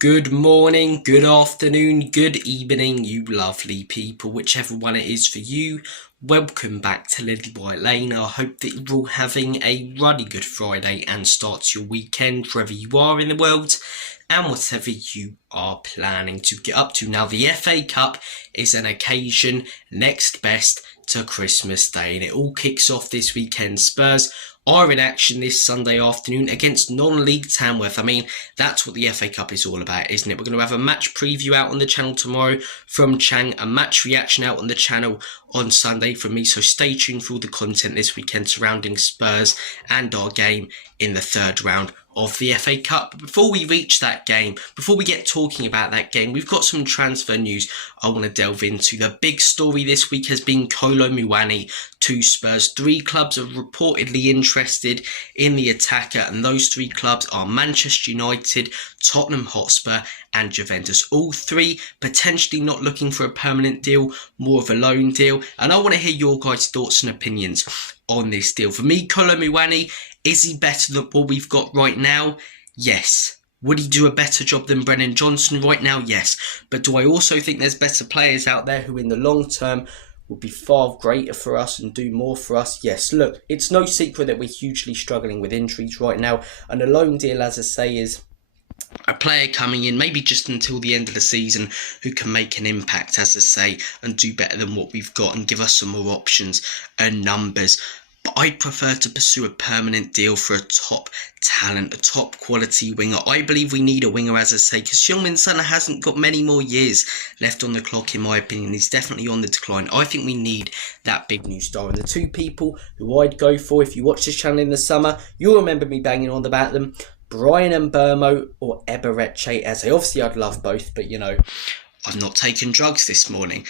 Good morning, good afternoon, good evening, you lovely people, whichever one it is for you. Welcome back to Lilywhite Lane. I hope that you're all having a really good Friday and starts your weekend wherever you are in the world and whatever you are planning to get up to. Now, the FA Cup is an occasion next best to Christmas Day, and it all kicks off this weekend. Spurs are in action this Sunday afternoon against non-league Tamworth. I mean, that's what the FA Cup is all about, isn't it? We're going to have a match preview out on the channel tomorrow from Chang, a match reaction out on the channel on Sunday from me, so stay tuned for all the content this weekend surrounding Spurs and our game in the third round of the FA Cup. But before we reach that game, before we get talking about that game, we've got some transfer news I want to delve into. The big story this week has been Plans-Muani to Spurs. 3 clubs are reportedly interested in the attacker, and those 3 clubs are Manchester United, Tottenham Hotspur and Juventus. All 3 potentially not looking for a permanent deal, more of a loan deal, and I want to hear your guys' thoughts and opinions on this deal. For me, Plans-Muani, is he better than what we've got right now? Yes. Would he do a better job than Brennan Johnson right now? Yes. But do I also think there's better players out there who in the long term would be far greater for us and do more for us? Yes. Look, it's no secret that we're hugely struggling with injuries right now, and a loan deal, as I say, is a player coming in maybe just until the end of the season who can make an impact, as I say, and do better than what we've got and give us some more options and numbers. But I'd prefer to pursue a permanent deal for a top talent, a top quality winger. I believe we need a winger, as I say, because Heung-min Son hasn't got many more years left on the clock, in my opinion. He's definitely on the decline. I think we need that big new star. And the 2 people who I'd go for, if you watch this channel in the summer, you'll remember me banging on about them: Bryan Mbeumo or Eberechi Eze. Obviously, I'd love both, but you know, I've not taken drugs this morning.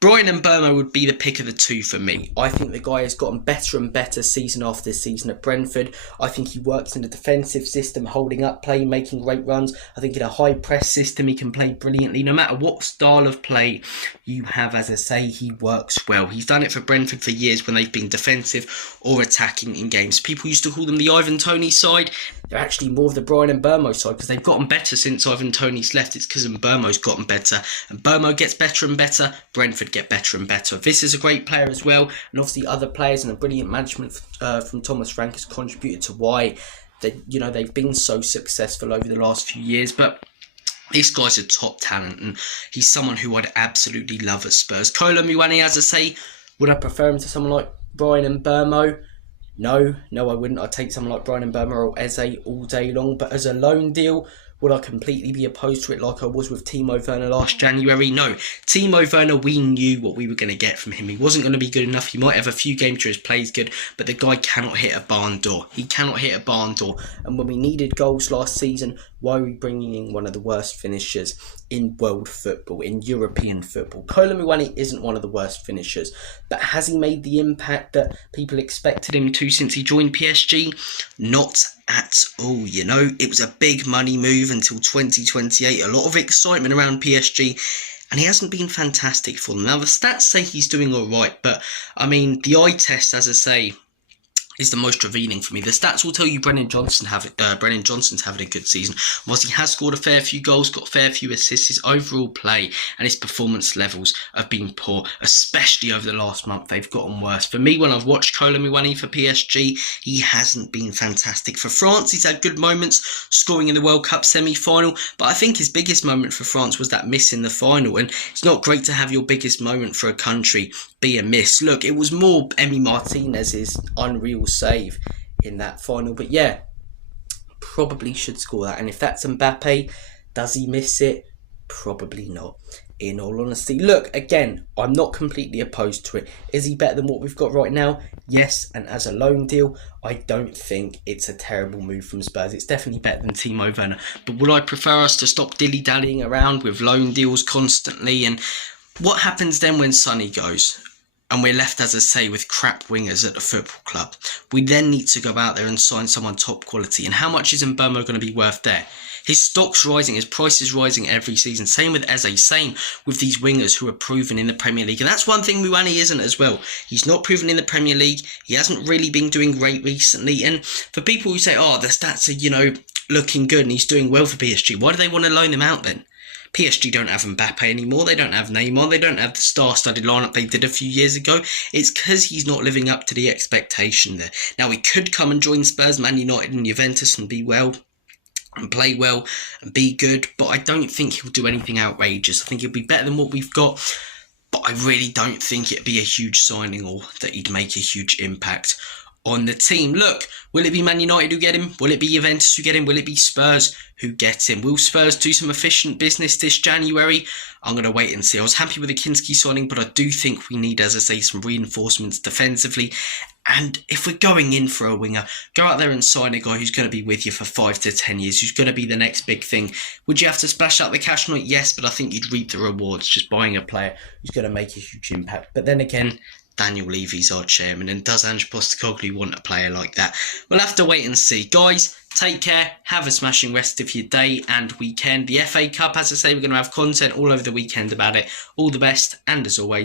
Bryan Mbeumo would be the pick of the 2 for me. I think the guy has gotten better and better season after season at Brentford. I think he works in a defensive system, holding up play, making great runs. I think in a high press system he can play brilliantly. No matter what style of play you have, as I say, he works well. He's done it for Brentford for years when they've been defensive or attacking in games. People used to call them the Ivan Toney side. They're actually more of the Bryan Mbeumo side because they've gotten better since Ivan Toney's left. It's because Mbeumo's gotten better. And Mbeumo gets better and better, Brentford get better and better. This is a great player as well, and obviously other players and a brilliant management from Thomas Frank has contributed to why they've been so successful over the last few years. But this guy's a top talent, and he's someone who I'd absolutely love at Spurs. Plans-Muani, as I say, would I prefer him to someone like Bryan Mbeumo? No, I wouldn't. I'd take someone like Bryan Mbeumo or Eze all day long. But as a loan deal, would I completely be opposed to it like I was with Timo Werner last January? No. Timo Werner, we knew what we were going to get from him. He wasn't going to be good enough. He might have a few games where his play is good, but the guy cannot hit a barn door. He cannot hit a barn door. And when we needed goals last season, why are we bringing in one of the worst finishers in world football, in European football? Plans-Muani isn't one of the worst finishers, but has he made the impact that people expected him to since he joined PSG? Not at all. You know, it was a big money move until 2028. A lot of excitement around PSG, and he hasn't been fantastic for them. Now, the stats say he's doing all right, but I mean, the eye test, as I say, is the most revealing for me. The stats will tell you Brennan Johnson's having a good season. Whilst he has scored a fair few goals, got a fair few assists, his overall play and his performance levels have been poor, especially over the last month. They've gotten worse. For me, when I've watched Plans-Muani for PSG, he hasn't been fantastic. For France, he's had good moments, scoring in the World Cup semi-final, but I think his biggest moment for France was that miss in the final, and it's not great to have your biggest moment for a country be a miss. Look, it was more Emi Martinez's unreal save in that final, but yeah, probably should score that. And if that's Mbappe, does he miss it? Probably not, in all honesty. Look, again, I'm not completely opposed to it. Is he better than what we've got right now? Yes, and as a loan deal, I don't think it's a terrible move from Spurs. It's definitely better than Timo Werner, but would I prefer us to stop dilly-dallying around with loan deals constantly? And what happens then when Sonny goes? And we're left, as I say, with crap wingers at the football club. We then need to go out there and sign someone top quality. And how much is Mbeumo going to be worth there? His stock's rising, his price is rising every season. Same with Eze, same with these wingers who are proven in the Premier League. And that's one thing Muani isn't as well. He's not proven in the Premier League. He hasn't really been doing great recently. And for people who say, oh, the stats are, looking good and he's doing well for PSG. Why do they want to loan him out then? PSG don't have Mbappe anymore, they don't have Neymar, they don't have the star-studded lineup they did a few years ago. It's because he's not living up to the expectation there. Now, he could come and join Spurs, Man United and Juventus and be well and play well and be good, but I don't think he'll do anything outrageous. I think he'll be better than what we've got, but I really don't think it'd be a huge signing or that he'd make a huge impact on the team. Look, will it be Man United who get him? Will it be Juventus who get him? Will it be Spurs who get him? Will Spurs do some efficient business this January? I'm going to wait and see. I was happy with the Kinski signing, but I do think we need, as I say, some reinforcements defensively. And if we're going in for a winger, go out there and sign a guy who's going to be with you for 5 to 10 years, who's going to be the next big thing. Would you have to splash out the cash on it? Yes, but I think you'd reap the rewards just buying a player who's going to make a huge impact. But then again, Daniel Levy's our chairman, and does Ange Postecoglou want a player like that? We'll have to wait and see. Guys, take care, have a smashing rest of your day and weekend. The FA Cup, as I say, we're going to have content all over the weekend about it. All the best, and as always,